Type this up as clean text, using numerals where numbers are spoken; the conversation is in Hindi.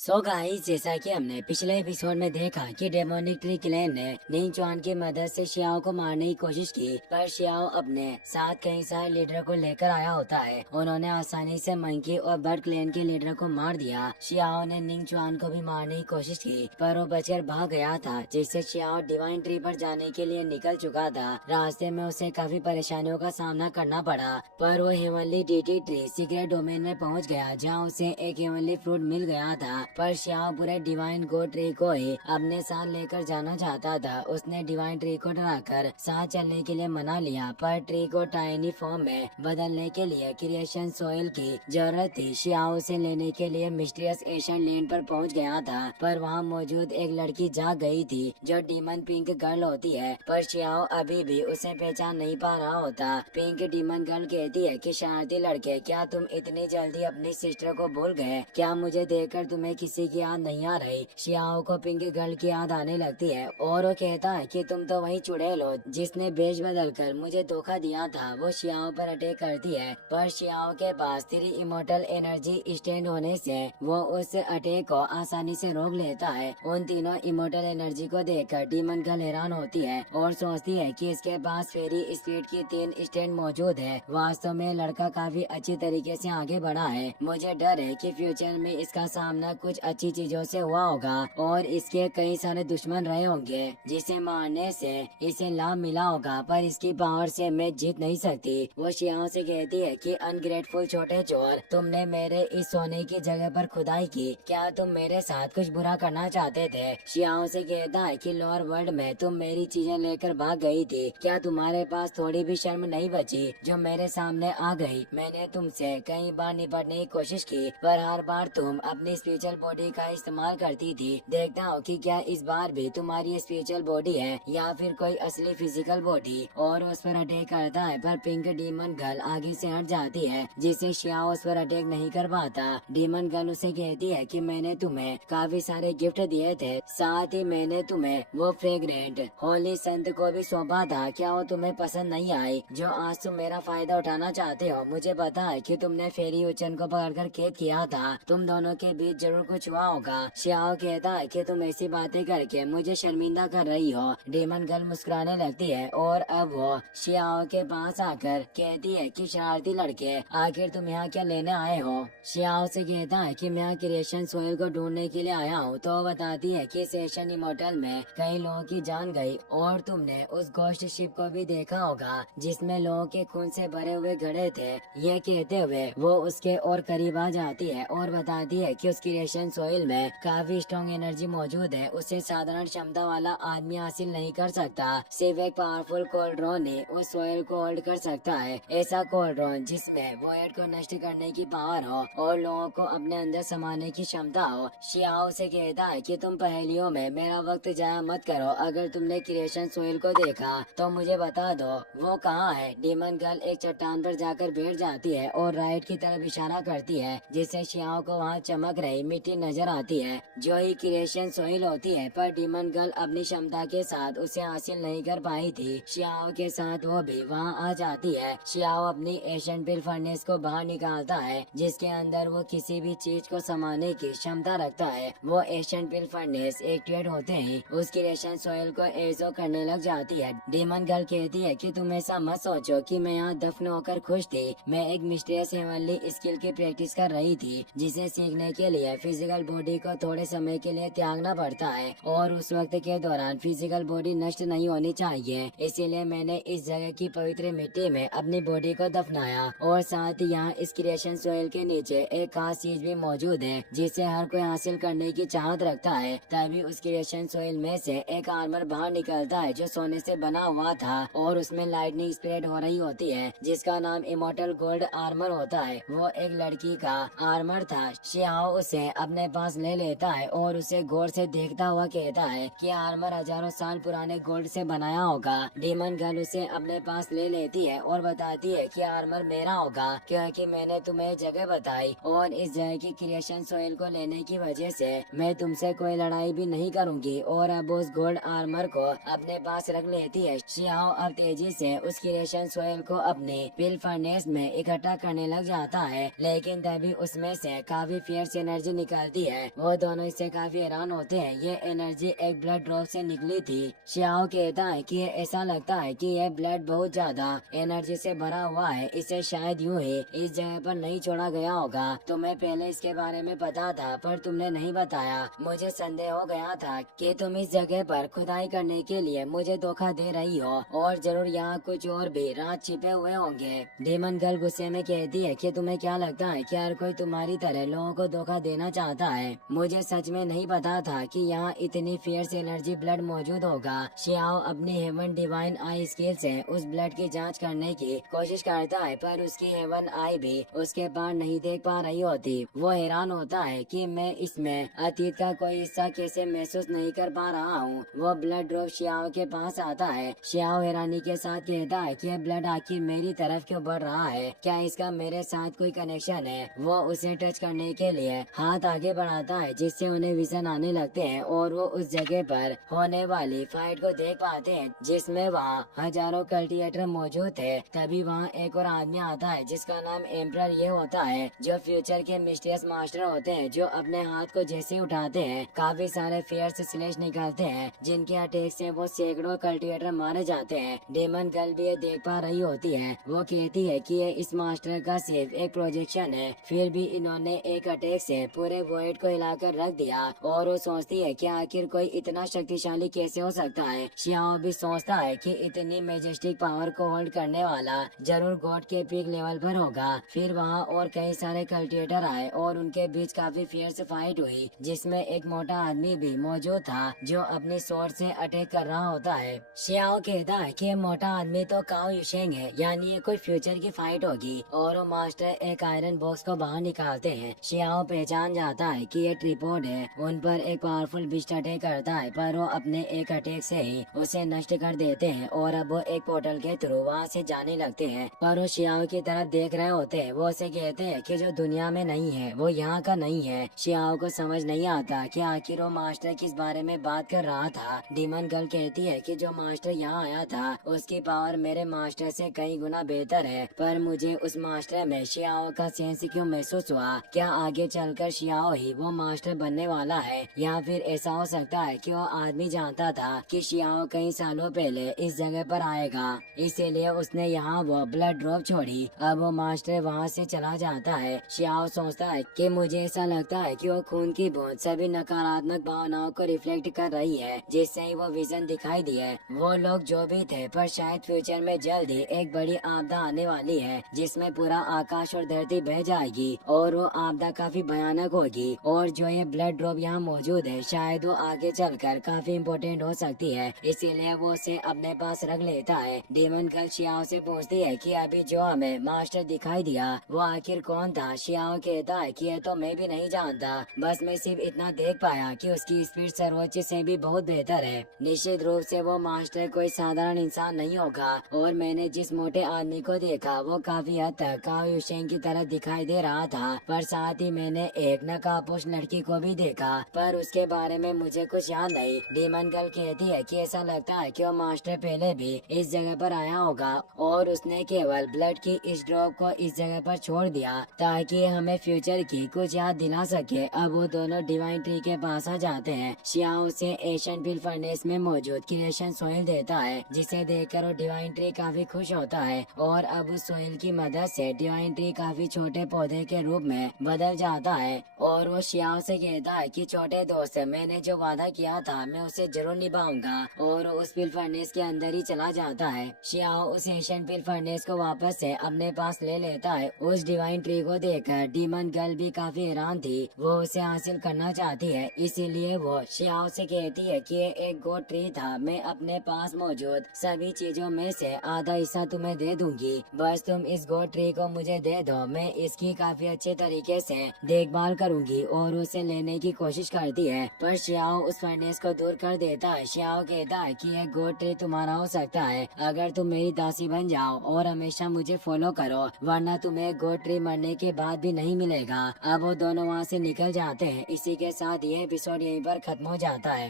सो गाइस, जैसा कि हमने पिछले एपिसोड में देखा कि डेमोनिक ट्री क्लैन ने निंग चुआन की मदद से शियाओ को मारने की कोशिश की, पर शियाओ अपने साथ कई सारे लीडर को लेकर आया होता है। उन्होंने आसानी से मंकी और बर्ड क्लैन के लीडर को मार दिया। शियाओ ने निंग चुआन को भी मारने की कोशिश की, पर वो बचकर भाग गया था, जिससे शियाओ डिवाइन ट्री पर जाने के लिए निकल चुका था। रास्ते में उसे काफी परेशानियों का सामना करना पड़ा, पर वो heavenly deity tree secret domain में पहुंच गया, जहां उसे एक हेवनली फ्रूट मिल गया था। पर शियाओ पूरे डिवाइन गो ट्री को ही अपने साथ लेकर जाना चाहता था। उसने डिवाइन ट्री को डराकर साथ चलने के लिए मना लिया, पर ट्री को टाइनी फॉर्म में बदलने के लिए क्रिएशन सोइल की जरूरत थी। शियाओ उसे लेने के लिए मिस्टीरियस एशियन लैंड पर पहुंच गया था, पर वहां मौजूद एक लड़की जाग गई थी जो डीमन पिंक गर्ल होती है, पर शियाओ अभी भी उसे पहचान नहीं पा रहा होता। पिंक डीमन गर्ल कहती है कि शरारती लड़के, क्या तुम इतनी जल्दी अपनी सिस्टर को भूल गए? क्या मुझे देखकर तुम्हें किसी की याद नहीं आ रही? शियाओ को पिंक गर्ल की याद आने लगती है और वो कहता है कि तुम तो वही चुड़ैल हो जिसने बेच बदल कर मुझे धोखा दिया था। वो शियाओ पर अटैक करती है, पर शियाओ के पास 3 इमोर्टल एनर्जी स्टैंड होने से वो उस अटैक को आसानी से रोक लेता है। उन तीनों इमोर्टल एनर्जी को देखकर डीमन गर्ल हैरान होती है और सोचती है कि इसके पास फेरी स्पीड की 3 स्टैंड मौजूद है। वास्तव में लड़का काफी अच्छी तरीके से आगे बढ़ा है। मुझे डर है कि फ्यूचर में इसका सामना कुछ अच्छी चीजों से हुआ होगा और इसके कई सारे दुश्मन रहे होंगे जिसे मारने से इसे लाभ मिला होगा, पर इसकी पावर से मैं जीत नहीं सकती। वो शियाओ से कहती है कि अनग्रेटफुल छोटे चोर, तुमने मेरे इस सोने की जगह पर खुदाई की। क्या तुम मेरे साथ कुछ बुरा करना चाहते थे? शियाओ से कहता है कि लोअर वर्ल्ड में तुम मेरी चीजें लेकर भाग गई थी। क्या तुम्हारे पास थोड़ी भी शर्म नहीं बची जो मेरे सामने आ गई? मैंने तुमसे कई बार निपटने की कोशिश की, पर हर बार तुम अपनी स्पिरिचुअल बॉडी का इस्तेमाल करती थी। देखता हूँ कि क्या इस बार भी तुम्हारी स्पिरिचुअल बॉडी है या फिर कोई असली फिजिकल बॉडी। और उस पर अटैक करता है, पर पिंक डीमन गर्ल आगे से हट जाती है, जिससे शियाओ उस पर अटैक नहीं कर पाता। डीमन गर्ल उसे कहती है कि मैंने तुम्हें काफी सारे गिफ्ट दिए थे, साथ ही मैंने तुम्हें वो फ्रेग्रेंट होली संत को भी सौंपा था। क्या वो तुम्हें पसंद नहीं आई? जो आज तुम मेरा फायदा उठाना चाहते हो। मुझे पता है कि तुमने फेरी उचन को पकड़कर कैद किया था, तुम दोनों के बीच जरूर कुछ हुआ होगा। शियाओ कहता है कि तुम ऐसी बातें करके मुझे शर्मिंदा कर रही हो। डीमन गर्ल मुस्कुराने लगती है और अब वो शियाओ के पास आकर कहती है कि शरारती लड़के, आखिर तुम यहाँ क्या लेने आए हो? शियाओ से कहता है कि मैं क्रिएशन सोइल को ढूंढने के लिए आया हूँ। तो बताती है कि सेशन इमोर्टल में कई लोगों की जान गई और तुमने उस गोस्ट शिप को भी देखा होगा जिसमें लोगों के खून से भरे हुए घड़े थे। ये कहते हुए वो उसके और करीब आ जाती है और बताती है कि उस क्रिएशन सोइल में काफी स्ट्रॉन्ग एनर्जी मौजूद है, उसे साधारण क्षमता वाला आदमी हासिल नहीं कर सकता। सिर्फ एक पावरफुल कोल्ड्रॉन ही उस सोइल को होल्ड कर सकता है। ऐसा कोल्ड्रॉन जिसमें वॉइड को नष्ट करने की पावर हो और लोगों को अपने अंदर समाने की क्षमता हो। शियाओ से कहता है कि तुम पहेलियों में मेरा वक्त जाया मत करो। अगर तुमने क्रिएशन सोइल को देखा तो मुझे बता दो वो कहाँ है। डीमन गर्ल एक चट्टान पर जाकर बैठ जाती है और राइट की तरफ इशारा करती है, जिससे शियाओ को वहाँ चमक रही मिट्टी नजर आती है जो ही क्रिएशन सोइल होती है। पर डीमन गर्ल अपनी क्षमता के साथ उसे हासिल नहीं कर पाई थी। शियाओ के साथ वो भी वहाँ आ जाती है। शियाओ अपनी एशियन पिल फर्नेस को बाहर निकालता है, जिसके अंदर वो किसी भी चीज को समाने की क्षमता रखता है। वो एशियन पिल फर्नेस एक्टिवेट होते ही उस क्रिएशन सोइल को एजो करने लग जाती है। डीमन गर्ल कहती है कि तुम ऐसा मत सोचो कि मैं यहाँ दफन होकर खुश थी। मैं एक मिस्टीरियस हेवनली स्किल की प्रैक्टिस कर रही थी, जिसे सीखने के लिए फिजिकल बॉडी को थोड़े समय के लिए त्यागना पड़ता है और उस वक्त के दौरान फिजिकल बॉडी नष्ट नहीं होनी चाहिए। इसीलिए मैंने इस जगह की पवित्र मिट्टी में अपनी बॉडी को दफनाया और साथ ही यहाँ इस क्रिएशन सोइल के नीचे एक खास चीज भी मौजूद है जिसे हर कोई हासिल करने की चाहत रखता है। तभी उस क्रिएशन सोइल में से एक आर्मर बाहर निकलता है जो सोने से बना हुआ था और उसमें लाइटनिंग स्प्रेड हो रही होती है, जिसका नाम इमोर्टल गोल्ड आर्मर होता है। वो एक लड़की का आर्मर था। शियाओ उसे अपने पास ले लेता है और उसे गौर से देखता हुआ कहता है कि आर्मर हजारों साल पुराने गोल्ड से बनाया होगा। डीमन गर्ल उसे अपने पास ले लेती है और बताती है कि आर्मर मेरा होगा क्योंकि मैंने तुम्हें जगह बताई और इस जगह की क्रिएशन सोइल को लेने की वजह से मैं तुमसे कोई लड़ाई भी नहीं करूंगी। और अब उस गोल्ड आर्मर को अपने पास रख लेती है। शियाओ अब तेजी से उस क्रिएशन सोइल को अपने पिल फर्नेस में इकट्ठा करने लग जाता है, लेकिन तभी उसमें से काफी फियर्स एनर्जी निकलती है। वो दोनों इससे काफी हैरान होते हैं। ये एनर्जी एक ब्लड ड्रॉप से निकली थी। शियाओ कहता है कि ऐसा लगता है कि यह ब्लड बहुत ज्यादा एनर्जी से भरा हुआ है, इसे शायद यूं ही इस जगह पर नहीं छोड़ा गया होगा। तुम्हें पहले इसके बारे में पता था पर तुमने नहीं बताया। मुझे संदेह हो गया था कि तुम इस जगह पर खुदाई करने के लिए मुझे धोखा दे रही हो और जरूर यहाँ कुछ और भी राज छिपे हुए होंगे। डेमन गर्ल गुस्से में कहती है कि तुम्हें क्या लगता है कि हर कोई तुम्हारी तरह लोगों को धोखा देना चाहता है? मुझे सच में नहीं पता था कि यहाँ इतनी फियर्स एनर्जी ब्लड मौजूद होगा। शियाओ अपनी हेवन डिवाइन आई स्किल से उस ब्लड की जांच करने की कोशिश करता है पर उसकी हेवन आई भी उसके पार नहीं देख पा रही होती। वो हैरान होता है कि मैं इसमें अतीत का कोई हिस्सा कैसे महसूस नहीं कर पा रहा हूँ। वो ब्लड ड्रॉप शियाओ के पास आता है। शियाओ हैरानी के साथ कहता है कि यह ब्लड आखिर मेरी तरफ क्यों बढ़ रहा है? क्या इसका मेरे साथ कोई कनेक्शन है? वो उसे टच करने के लिए हाथ आगे बढ़ाता है जिससे उन्हें विजन आने लगते हैं और वो उस जगह पर होने वाली फाइट को देख पाते हैं जिसमें वहाँ हजारों कल्टिवेटर मौजूद थे। तभी वहाँ एक और आदमी आता है जिसका नाम एम्परर ये होता है, जो फ्यूचर के मिस्टीरियस मास्टर होते हैं, जो अपने हाथ को जैसे उठाते हैं काफी सारे फेयर्स स्लेश निकलते हैं जिनके अटैक से वो सैकड़ों कल्टिवेटर मारे जाते हैं। डेमन गर्ल भी ये देख पा रही होती है। वो कहती है कि ये इस मास्टर का सिर्फ एक प्रोजेक्शन है, फिर भी इन्होंने एक अटैक से पूरे वर्ल्ड को हिलाकर रख दिया। और वो सोचती है कि आखिर कोई इतना शक्तिशाली कैसे हो सकता है। शियाओ भी सोचता है कि इतनी मेजेस्टिक पावर को होल्ड करने वाला जरूर गॉड के पीक लेवल पर होगा। फिर वहाँ और कई सारे कल्टिवेटर आए और उनके बीच काफी फियर्स फाइट हुई जिसमें एक मोटा आदमी भी मौजूद था जो अपनी स्वॉर्ड से अटैक कर रहा होता है। शियाओ कहता है कि मोटा आदमी तो काओ युशेंग है, यानी ये कोई फ्यूचर की फाइट होगी। और वो मास्टर एक आयरन बॉक्स को बाहर निकालते हैं। शियाओ पहचान जाता है कि ये ट्रिपॉड है। उन पर एक पावरफुल बिस्ट अटैक करता है पर वो अपने एक अटैक से ही उसे नष्ट कर देते हैं और अब वो एक पोर्टल के थ्रू वहाँ से जाने लगते हैं। पर वो शियाओ की तरफ देख रहे होते हैं। वो उसे कहते हैं कि जो दुनिया में नहीं है वो यहाँ का नहीं है। शियाओ को समझ नहीं आता कि आखिर वो मास्टर किस बारे में बात कर रहा था। डीमन गर्ल कहती है कि जो मास्टर यहाँ आया था उसकी पावर मेरे मास्टर से कई गुना बेहतर है, पर मुझे उस मास्टर में शियाओ का सेंस क्यों महसूस हुआ? क्या आगे चलकर शियाओ ही वो मास्टर बनने वाला है, या फिर ऐसा हो सकता है कि वो आदमी जानता था कि शियाओ कई सालों पहले इस जगह पर आएगा, इसीलिए उसने यहाँ वो ब्लड ड्रॉप छोड़ी। अब वो मास्टर वहाँ से चला जाता है। शियाओ सोचता है कि मुझे ऐसा लगता है कि वो खून की बूंद सभी नकारात्मक भावनाओं को रिफ्लेक्ट कर रही है जिससे ही वो विजन दिखाई दिए। वो लोग जो भी थे, पर शायद फ्यूचर में जल्द ही एक बड़ी आपदा आने वाली है जिसमें पूरा आकाश और धरती बह जाएगी और वो आपदा काफी भयानक होगी। और जो ये ब्लड ड्रॉप यहाँ मौजूद है शायद वो आगे चलकर काफी इम्पोर्टेंट हो सकती है, इसीलिए वो उसे अपने पास रख लेता है। डेमन गर्ल शियाओ से पूछती है कि अभी जो हमें मास्टर दिखाई दिया वो आखिर कौन था? शियाओ कहता है कि ये तो मैं भी नहीं जानता, बस मैं सिर्फ इतना देख पाया कि उसकी स्पीड सर्वोच्च से भी बहुत बेहतर है। निश्चित रूप से वो मास्टर कोई साधारण इंसान नहीं होगा और मैंने जिस मोटे आदमी को देखा वो काफी हद तक काओ युशेंग की तरह दिखाई दे रहा था, पर साथ ही मैंने एक नकाबपोश लड़की को भी देखा, पर उसके बारे में मुझे कुछ याद नहीं। डीमन गर्ल कहती है कि ऐसा लगता है कि वो मास्टर पहले भी इस जगह पर आया होगा और उसने केवल ब्लड की इस ड्रॉप को इस जगह पर छोड़ दिया ताकि हमें फ्यूचर की कुछ याद दिला सके। अब वो दोनों डिवाइन ट्री के पास आ जाते हैं। शियाओ से एशियन बिल फर्नेस में मौजूद क्रिएशन सोइल देता है जिसे देखकर वो डिवाइन ट्री काफी खुश होता है और अब उस सोइल की मदद से डिवाइन ट्री काफी छोटे पौधे के रूप में बदल जाता है। और वो शियाओ से कहता है कि छोटे दोस्त, मैंने जो वादा किया था मैं उसे जरूर निभाऊंगा, और उस पिल फर्नेस के अंदर ही चला जाता है। शियाओ उस एशियन पिल फर्नेस को वापस से अपने पास ले लेता है। उस डिवाइन ट्री को देखकर डीमन गर्ल भी काफी हैरान थी। वो उसे हासिल करना चाहती है, इसीलिए वो शियाओ से कहती है कि ये एक गोड ट्री था, मैं अपने पास मौजूद सभी चीजों में से आधा हिस्सा तुम्हें दे दूंगी, बस तुम इस गोड ट्री को मुझे दे दो, मैं इसकी काफी अच्छे तरीके से देखभाल करूंगी। और उसे लेने की कोशिश करती है पर शियाओ उस फर्नेस को दूर कर देता है। शियाओ कहता है कि यह गोड ट्री तुम्हारा हो सकता है अगर तुम मेरी दासी बन जाओ और हमेशा मुझे फॉलो करो, वरना तुम्हें गोड ट्री मरने के बाद भी नहीं मिलेगा। अब वो दोनों वहाँ से निकल जाते हैं। इसी के साथ ये एपिसोड यहीं पर खत्म हो जाता है।